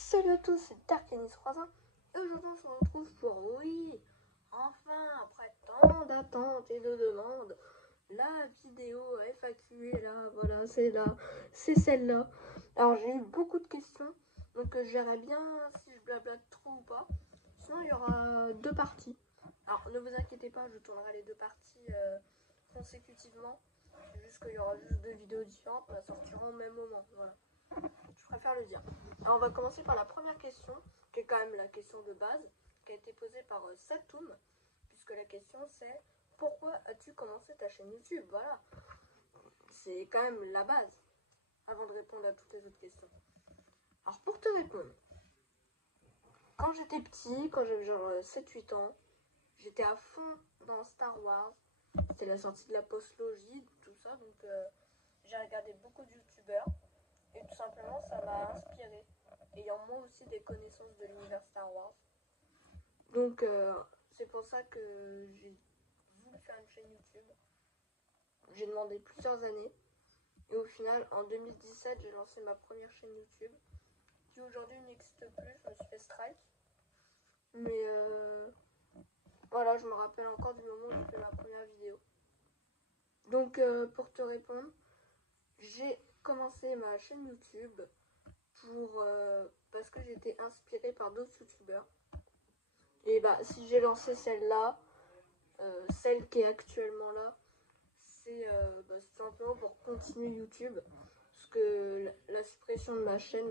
Salut à tous, c'est Darkanis31 et aujourd'hui on se retrouve pour, enfin, après tant d'attentes et de demandes, la vidéo FAQ est là, voilà, c'est celle-là. Alors j'ai eu beaucoup de questions, donc je verrai bien si je blablate trop ou pas, sinon il y aura deux parties. Alors ne vous inquiétez pas, je tournerai les deux parties consécutivement, c'est juste qu'il y aura juste deux vidéos différentes, mais elles sortiront au même moment, voilà. Je préfère le dire. Alors on va commencer par la première question, qui est quand même la question de base, qui a été posée par Satoum, puisque la question c'est pourquoi as-tu commencé ta chaîne YouTube? Voilà, c'est quand même la base, avant de répondre à toutes les autres questions. Alors pour te répondre, quand j'étais petit, quand j'avais genre 7-8 ans, j'étais à fond dans Star Wars, c'était la sortie de la postlogie, tout ça, donc j'ai regardé beaucoup de youtubeurs. Et tout simplement, ça m'a inspiré, ayant moi aussi des connaissances de l'univers Star Wars. Donc, c'est pour ça que j'ai voulu faire une chaîne YouTube. J'ai demandé plusieurs années. Et au final, en 2017, j'ai lancé ma première chaîne YouTube, qui aujourd'hui n'existe plus. Je me suis fait strike. Mais voilà, je me rappelle encore du moment où j'ai fait ma première vidéo. Donc, pour te répondre, j'ai commencé ma chaîne YouTube parce que j'étais inspirée par d'autres youtubeurs. Et bah si j'ai lancé celle-là, celle qui est actuellement là, c'est tout simplement pour continuer YouTube. Parce que la suppression de ma chaîne,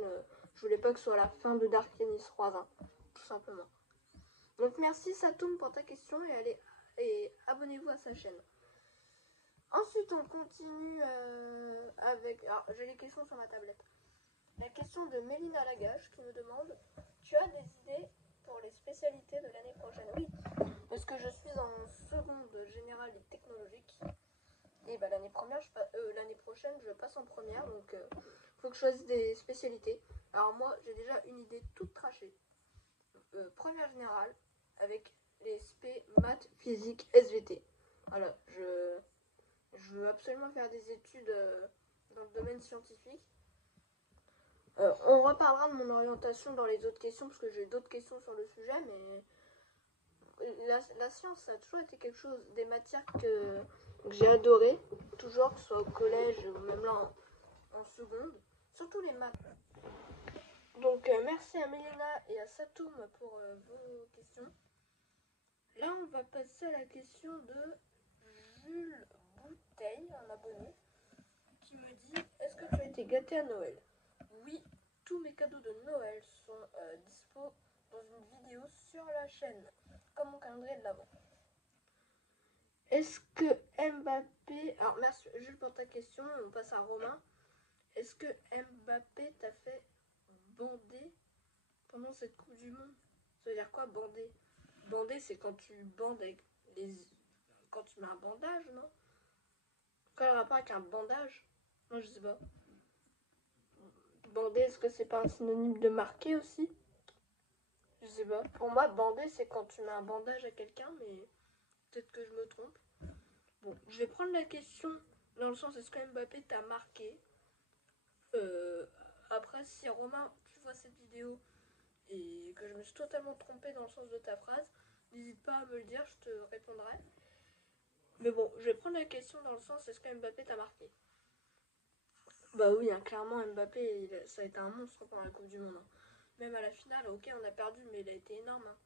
je voulais pas que ce soit la fin de Darkanis31, tout simplement. Donc merci Satoum pour ta question et abonnez-vous à sa chaîne. Ensuite on continue avec... Alors j'ai les questions sur ma tablette. La question de Mélina Lagache qui me demande: tu as des idées pour les spécialités de l'année prochaine? Oui, parce que je suis en seconde générale et technologique. Et bah l'année prochaine, je passe en première, donc faut que je choisisse des spécialités. Alors moi, j'ai déjà une idée toute trachée. Première générale, avec les spé maths, physique, SVT. Voilà, je veux absolument faire des études dans le domaine scientifique. On reparlera de mon orientation dans les autres questions, parce que j'ai d'autres questions sur le sujet, mais la science, ça a toujours été quelque chose, des matières que j'ai adoré, toujours, que ce soit au collège ou même là en seconde, surtout les maths. Donc merci à Mélina et à Satoum pour vos questions. Là, on va passer à la question de Jules Bouteille, un abonné, qui me dit: est-ce que tu as été gâté à Noël? Oui, tous mes cadeaux de Noël sont dispo dans une vidéo sur la chaîne, comme mon calendrier de l'avant. Est-ce que Mbappé... Alors merci Jules pour ta question, on passe à Romain. Est-ce que Mbappé t'a fait bander pendant cette Coupe du Monde? Ça veut dire quoi, bander? Bander, c'est quand tu bandes avec les... Quand tu mets un bandage, non? Quel rapport avec un bandage? Non, je sais pas. Bander, est-ce que c'est pas un synonyme de marquer aussi? Je sais pas. Pour moi, bander, c'est quand tu mets un bandage à quelqu'un, mais peut-être que je me trompe. Bon, je vais prendre la question dans le sens: est-ce que Mbappé t'a marqué? Après, si Romain, tu vois cette vidéo et que je me suis totalement trompée dans le sens de ta phrase, n'hésite pas à me le dire, je te répondrai. Mais bon, je vais prendre la question dans le sens: est-ce que Mbappé t'a marqué? Bah oui, hein, clairement, Mbappé, ça a été un monstre pendant la Coupe du Monde. Hein. Même à la finale, ok, on a perdu, mais il a été énorme. Hein.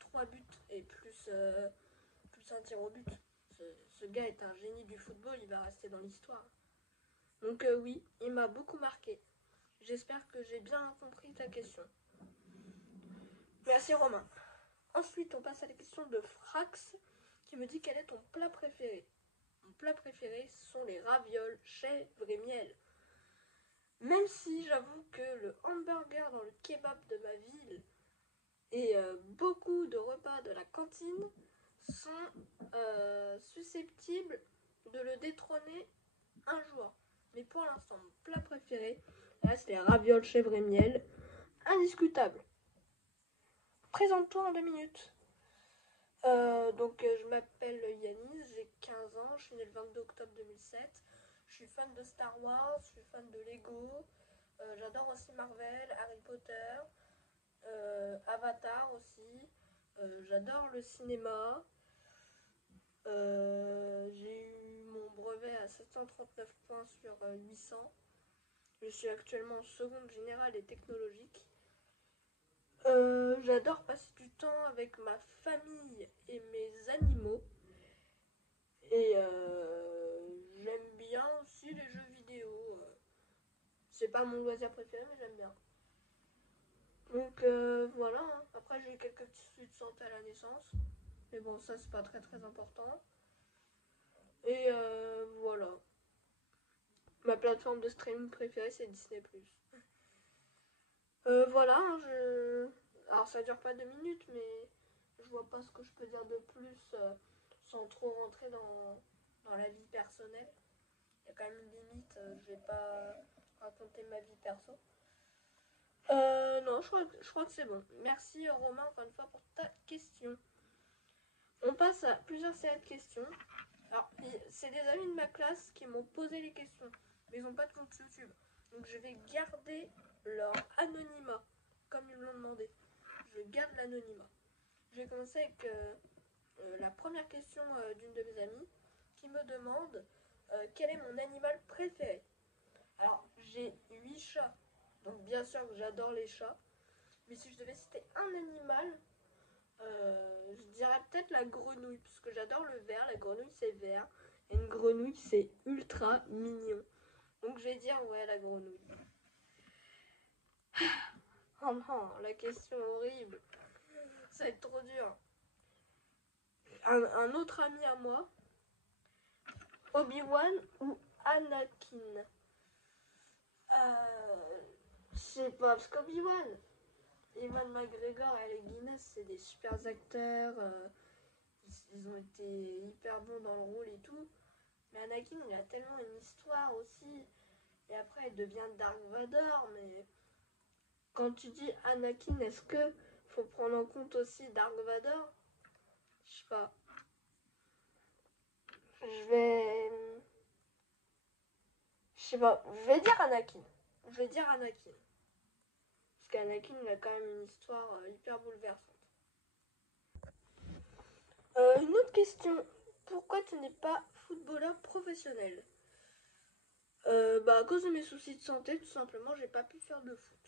3 buts et plus un tir au but. Ce gars est un génie du football, il va rester dans l'histoire. Donc oui, il m'a beaucoup marqué. J'espère que j'ai bien compris ta question. Merci Romain. Ensuite, on passe à la question de Frax qui me dit: quel est ton plat préféré? Mon plat préféré sont les ravioles, chèvre et miel. Même si j'avoue que le hamburger dans le kebab de ma ville et beaucoup de repas de la cantine sont susceptibles de le détrôner un jour. Mais pour l'instant, mon plat préféré reste les ravioles, chèvre et miel. Indiscutable. Présente-toi en 2 minutes. Je m'appelle Yanis, j'ai 15 ans, je suis née le 22 octobre 2007. Je suis fan de Star Wars, je suis fan de Lego. J'adore aussi Marvel, Harry Potter. Avatar aussi. J'adore le cinéma. J'ai eu mon brevet à 739 points sur 800. Je suis actuellement en seconde générale et technologique. J'adore passer du temps avec ma famille et mes animaux. Et j'aime bien aussi les jeux vidéo. C'est pas mon loisir préféré, mais j'aime bien. Donc voilà. Après, j'ai eu quelques petits soucis de santé à la naissance. Mais bon, ça, c'est pas très très important. Et voilà. Ma plateforme de streaming préférée, c'est Disney+. Voilà, alors ça dure pas 2 minutes, mais je vois pas ce que je peux dire de plus sans trop rentrer dans la vie personnelle. Il y a quand même une limite, je vais pas raconter ma vie perso. Non, je crois que c'est bon. Merci Romain encore une fois pour ta question. On passe à plusieurs séries de questions. Alors, c'est des amis de ma classe qui m'ont posé les questions, mais ils n'ont pas de compte YouTube. Donc je vais garder leur anonymat, comme ils me l'ont demandé. Je garde l'anonymat. Je vais commencer avec la première question d'une de mes amies qui me demande quel est mon animal préféré. Alors, j'ai 8 chats, donc bien sûr que j'adore les chats. Mais si je devais citer un animal, je dirais peut-être la grenouille, parce que j'adore le vert. La grenouille, c'est vert. Et une grenouille, c'est ultra mignon. Donc je vais dire, ouais, la grenouille. Oh non, la question horrible. Ça va être trop dur. Un autre ami à moi, Obi-Wan ou Anakin. Je sais pas, parce qu'Obi-Wan, Ewan McGregor et Alec Guinness, c'est des super acteurs. Ils ont été hyper bons dans le rôle et tout. Mais Anakin, il a tellement une histoire aussi. Et après, il devient Dark Vador. Mais quand tu dis Anakin, est-ce que faut prendre en compte aussi Dark Vador? Je sais pas. Je sais pas. Je vais dire Anakin. Je vais dire Anakin. Parce qu'Anakin, il a quand même une histoire hyper bouleversante. Une autre question. Pourquoi tu n'es pas footballeur professionnel? À cause de mes soucis de santé, tout simplement, j'ai pas pu faire de foot.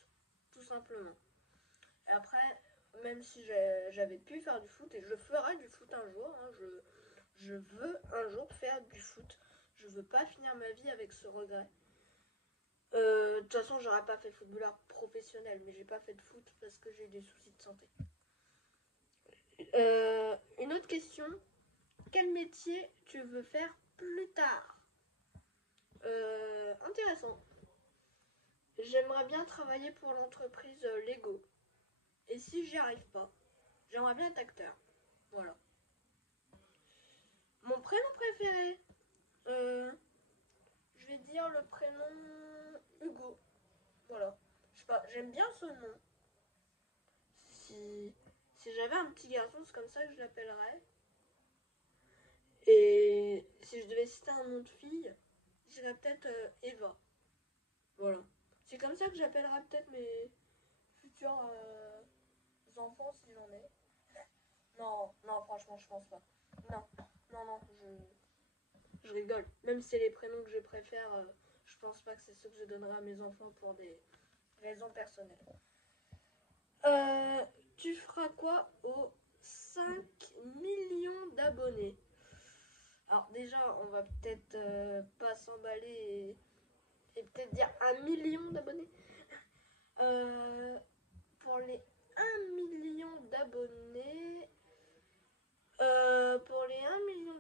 Tout simplement. Et après, même si j'avais pu faire du foot, et je ferai du foot un jour, hein, je veux un jour faire du foot. Je veux pas finir ma vie avec ce regret. De toute façon, j'aurais pas fait footballeur professionnel, mais j'ai pas fait de foot parce que j'ai eu des soucis de santé. Une autre question. Quel métier tu veux faire plus tard? Intéressant. J'aimerais bien travailler pour l'entreprise Lego. Et si j'y arrive pas, j'aimerais bien être acteur. Voilà. Mon prénom préféré, je vais dire le prénom Hugo. Voilà. Je sais pas, j'aime bien ce nom. Si j'avais un petit garçon, c'est comme ça que je l'appellerais. Et si je devais citer un nom de fille, je dirais peut-être Eva. Voilà. C'est comme ça que j'appellerais peut-être mes futurs enfants si j'en ai. Non, non, franchement, je pense pas. Non, non, non, je rigole. Même si c'est les prénoms que je préfère, je pense pas que c'est ceux que je donnerai à mes enfants pour des raisons personnelles. Tu feras quoi aux 5 millions d'abonnés? Alors déjà, on va peut-être pas s'emballer et peut-être dire 1 million d'abonnés. Pour les 1 million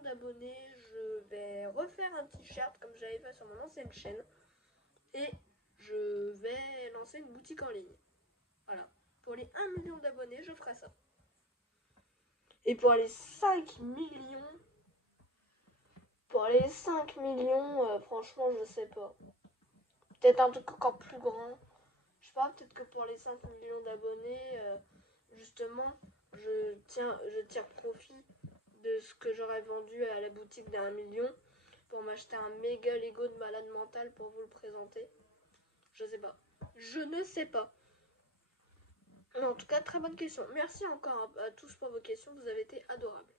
d'abonnés, je vais refaire un t-shirt comme j'avais fait sur mon ancienne chaîne et je vais lancer une boutique en ligne. Voilà. Pour les 1 million d'abonnés, je ferai ça. Et pour les 5 millions, franchement, je sais pas. Peut-être un truc encore plus grand. Je sais pas, peut-être que pour les 5 millions d'abonnés, justement, je tire profit de ce que j'aurais vendu à la boutique d'1 million pour m'acheter un méga Lego de malade mental pour vous le présenter. Je sais pas. Je ne sais pas. Mais en tout cas, très bonne question. Merci encore à tous pour vos questions, vous avez été adorables.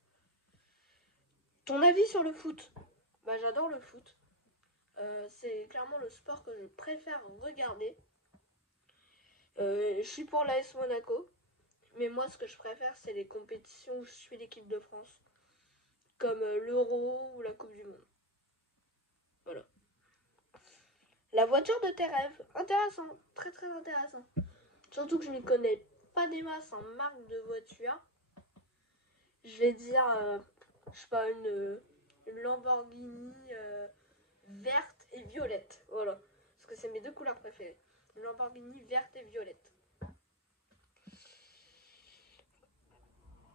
Ton avis sur le foot? Bah, j'adore le foot. C'est clairement le sport que je préfère regarder. Je suis pour l'AS Monaco, mais moi ce que je préfère c'est les compétitions où je suis l'équipe de France, comme l'Euro ou la Coupe du Monde. Voilà. La voiture de tes rêves, intéressant, très très intéressant. Surtout que je ne connais pas des masses en marque de voiture. Je vais dire, je sais pas, une Lamborghini verte et violette. Voilà. Parce que c'est mes deux couleurs préférées. Une Lamborghini verte et violette.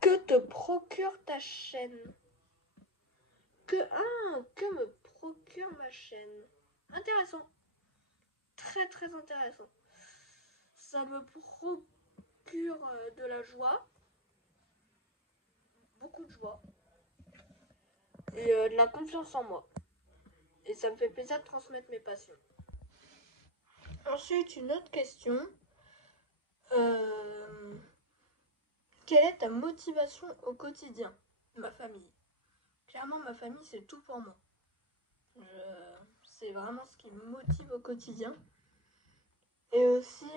Que te procure ta chaîne? Que me procure ma chaîne? Intéressant. Très très intéressant. Ça me procure de la joie. Beaucoup de joie. Et de la confiance en moi. Et ça me fait plaisir de transmettre mes passions. Ensuite, une autre question. Quelle est ta motivation au quotidien? Ma famille. Clairement, ma famille, c'est tout pour moi. C'est vraiment ce qui me motive au quotidien. Et aussi,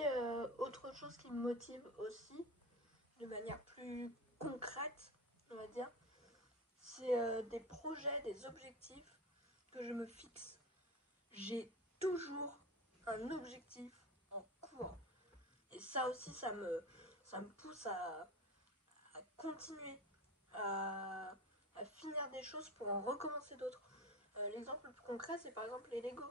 autre chose qui me motive aussi, de manière plus concrète, on va dire, c'est des projets, des objectifs que je me fixe. J'ai toujours un objectif en cours. Et ça aussi, ça me pousse à continuer, à finir des choses pour en recommencer d'autres. L'exemple le plus concret, c'est par exemple les Lego.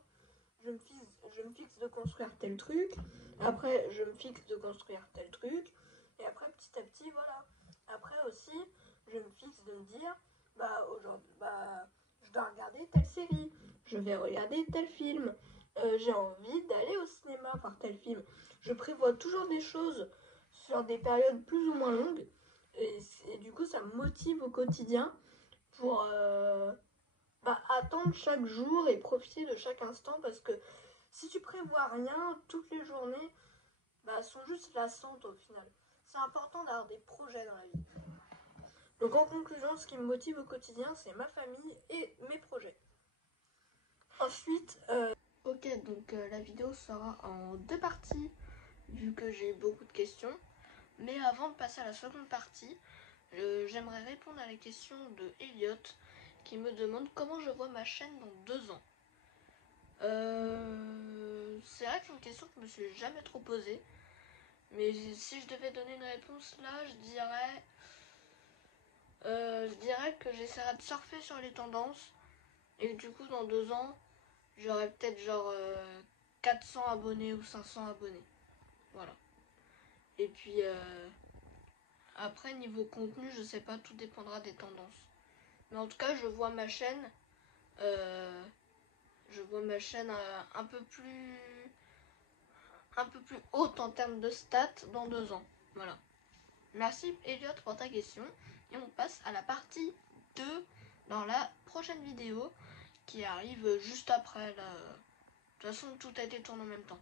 Je me fixe de construire tel truc, après je me fixe de construire tel truc, et après petit à petit, voilà. Après aussi, je me fixe de me dire, aujourd'hui, je dois regarder telle série, je vais regarder tel film, j'ai envie d'aller au cinéma voir tel film. Je prévois toujours des choses sur des périodes plus ou moins longues, et du coup ça me motive au quotidien pour attendre chaque jour et profiter de chaque instant, parce que si tu prévois rien, toutes les journées sont juste lassantes au final. C'est important d'avoir des projets dans la vie. Donc en conclusion, ce qui me motive au quotidien, c'est ma famille et mes projets. Ensuite, ok, donc la vidéo sera en 2 parties, vu que j'ai beaucoup de questions. Mais avant de passer à la seconde partie, j'aimerais répondre à la question de Elliot, qui me demande comment je vois ma chaîne dans 2 ans. C'est vrai que c'est une question que je me suis jamais trop posée. Mais si je devais donner une réponse là, je dirais que j'essaierai de surfer sur les tendances. Et que du coup, dans 2 ans, j'aurai peut-être genre 400 abonnés ou 500 abonnés. Voilà. Et puis après, niveau contenu, je sais pas, tout dépendra des tendances. Mais en tout cas, je vois ma chaîne un peu plus haute en termes de stats dans 2 ans. Voilà. Merci Elliot pour ta question. Et on passe à la partie 2 dans la prochaine vidéo qui arrive juste après. Là. De toute façon, tout a été tourné en même temps.